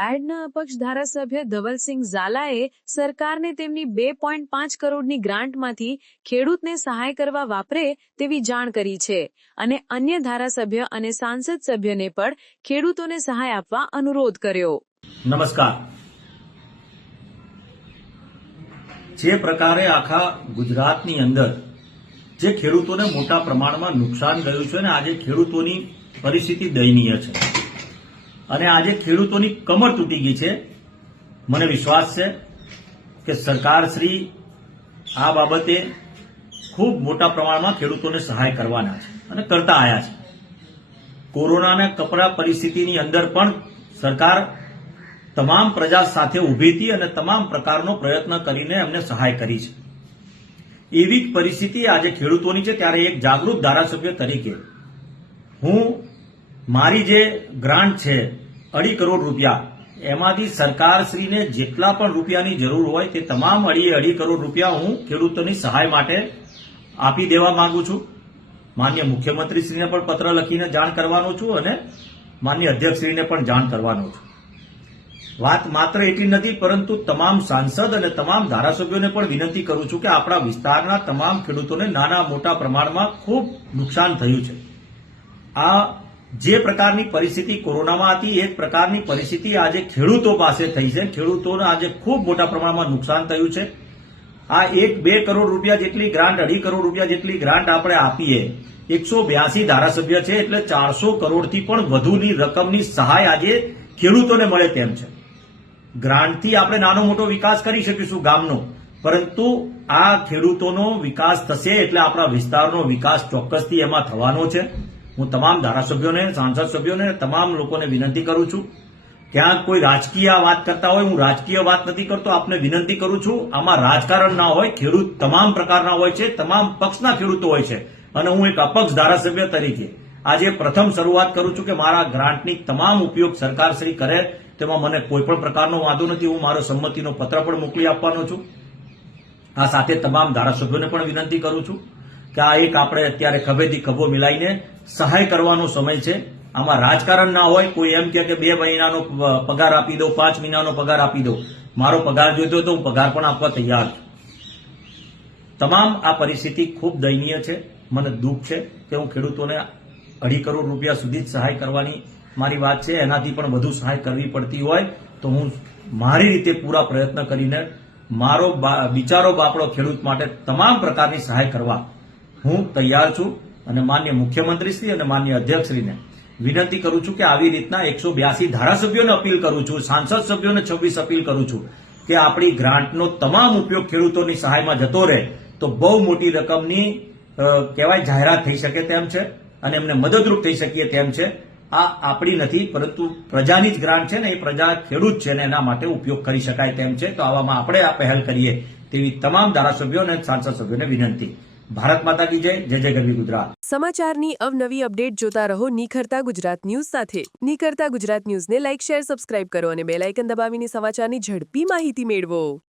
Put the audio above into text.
બાયડના અપક્ષ ધારાસભ્ય ધવલસિંહ ઝાલાએ સરકારને તેમની 2.5 કરોડની ગ્રાન્ટમાંથી ખેડૂતને સહાય કરવા વાપરે તેવી જાણ કરી છે અને અન્ય ધારાસભ્ય અને સાંસદ સભ્યને પણ ખેડૂતોને સહાય આપવા અનુરોધ કર્યો। નમસ્કાર। જે પ્રકારે આખા ગુજરાતની અંદર જે ખેડૂતોને મોટા પ્રમાણમાં નુકસાન ગયું છે અને આજે ખેડૂતોની પરિસ્થિતિ દયનીય છે અને આજે ખેડૂતોની કમર તૂટી ગઈ છે। મને વિશ્વાસ છે કે સરકાર શ્રી આ બાબતે ખૂબ મોટા પ્રમાણમાં ખેડૂતોને સહાય કરવાના છે અને કરતા આવ્યા છે। કોરોનાના કપરા પરિસ્થિતિની અંદર પણ સરકાર તમામ પ્રજા સાથે ઊભી હતી અને તમામ પ્રકારનો પ્રયત્ન કરીને એમને સહાય કરી છે। એવી જ પરિસ્થિતિ આજે ખેડૂતોની છે ત્યારે એક જાગૃત ધારાસભ્ય તરીકે હું મારી જે ગ્રાન્ટ છે 2.5 કરોડ રૂપિયા એમાંથી સરકારશ્રીને જેટલા પણ રૂપિયાની જરૂર હોય તે તમામ 2.5 કરોડ રૂપિયા હું ખેડૂતોની સહાય માટે આપી દેવા માંગુ છું। માન્ય મુખ્યમંત્રીશ્રીને પણ પત્ર લખીને જાણ કરવાનો છું અને માન્ય અધ્યક્ષશ્રીને પણ જાણ કરવાનો છું। વાત માત્ર એટલી નથી પરંતુ તમામ સાંસદ અને તમામ ધારાસભ્યોને પણ વિનંતી કરું છું કે આપણા વિસ્તારના તમામ ખેડૂતોને નાના મોટા પ્રમાણમાં ખૂબ નુકસાન થયું છે। આ જે પ્રકારની પરિસ્થિતિ કોરોનામાં હતી એ જ પ્રકારની પરિસ્થિતિ આજે ખેડૂતો પાસે થઈ છે। ખેડૂતોને આજે ખૂબ મોટા પ્રમાણમાં નુકસાન થયું છે। આ 1-2 કરોડ રૂપિયા જેટલી ગ્રાન્ટ 2.5 કરોડ રૂપિયા જેટલી ગ્રાન્ટ આપણે આપીએ 182 ધારાસભ્ય છે એટલે 400 કરોડથી પણ વધુની રકમની સહાય આજે ખેડૂતોને મળે તેમ છે। ગ્રાન્ટથી આપણે નાનો મોટો વિકાસ કરી શકીશું ગામનો, પરંતુ આ ખેડૂતોનો વિકાસ થશે એટલે આપણા વિસ્તારનો વિકાસ ચોક્કસથી એમાં થવાનો છે। હું તમામ ધારાસભ્યોને, સાંસદ સભ્યોને, તમામ લોકોને વિનંતી કરું છું। ક્યાંક કોઈ રાજકીય વાત કરતા હોય, હું રાજકીય વાત નથી કરતો, આપને વિનંતી કરું છું આમાં રાજકારણ ના હોય। ખેડૂત તમામ પ્રકારના હોય છે, તમામ પક્ષના ખેડૂતો હોય છે અને હું એક અપક્ષ ધારાસભ્ય તરીકે આજે પ્રથમ શરૂઆત કરું છું કે મારા ગ્રાન્ટની તમામ ઉપયોગ સરકારશ્રી કરે તેમાં મને કોઈ પણ પ્રકારનો વાંધો નથી। હું મારો સંમતિનો પત્ર પણ મોકલી આપવાનો છું। આ સાથે તમામ ધારાસભ્યોને પણ વિનંતી કરું છું કે આ એક આપણે અત્યારે ખભેથી ખભો મિલાઈને સહાય કરવાનો સમય છે। આમાં રાજકારણ ના હોય। કોઈ એમ કે 2 મહિનાનો પગાર આપી દો, 5 મહિનાનો પગાર આપી દો। મારો પગાર જોઈતો તો હું પગાર પણ આપવા તૈયાર છું। તમામ આ પરિસ્થિતિ ખૂબ દયનીય છે। મને દુઃખ છે કે હું ખેડૂતોને 2.5 કરોડ રૂપિયા સુધી જ સહાય કરવાની મારી વાત છે। એનાથી પણ વધુ સહાય કરવી પડતી હોય તો હું મારી રીતે પૂરા પ્રયત્ન કરીને મારો બિચારો બાપડો ખેડૂત માટે તમામ પ્રકારની સહાય કરવા હું તૈયાર છું અને માન્ય મુખ્યમંત્રીશ્રી અને માન્ય અધ્યક્ષશ્રીને વિનંતી કરું છું કે આવી રીતના 182 ધારાસભ્યોને અપીલ કરું છું, સાંસદ સભ્યોને 26 અપીલ કરું છું કે આપણી ગ્રાન્ટનો તમામ ઉપયોગ ખેડૂતોની સહાયમાં જતો રહે તો બહુ મોટી રકમની કહેવાય જાહેરાત થઈ શકે તેમ છે અને એમને મદદરૂપ થઈ શકીએ તેમ છે। આ આપણી નથી પરંતુ પ્રજાની જ ગ્રાન્ટ છે ને, એ પ્રજા ખેડૂત છે ને એના માટે ઉપયોગ કરી શકાય તેમ છે। તો આવામાં આપણે આ પહેલ કરીએ તેવી તમામ ધારાસભ્યો અને સાંસદ સભ્યોને વિનંતી। ભારત માતા કી જય। જય જય ગરવી ગુજરાત। સમાચારની અવનવી અપડેટ જોતા રહો નિખરતા ગુજરાત ન્યૂઝ સાથે। નિખરતા ગુજરાત ન્યૂઝને લાઇક, શેર, સબસ્ક્રાઇબ કરો અને બેલ આઇકન દબાવીને સમાચારની ઝડપી માહિતી મેળવો।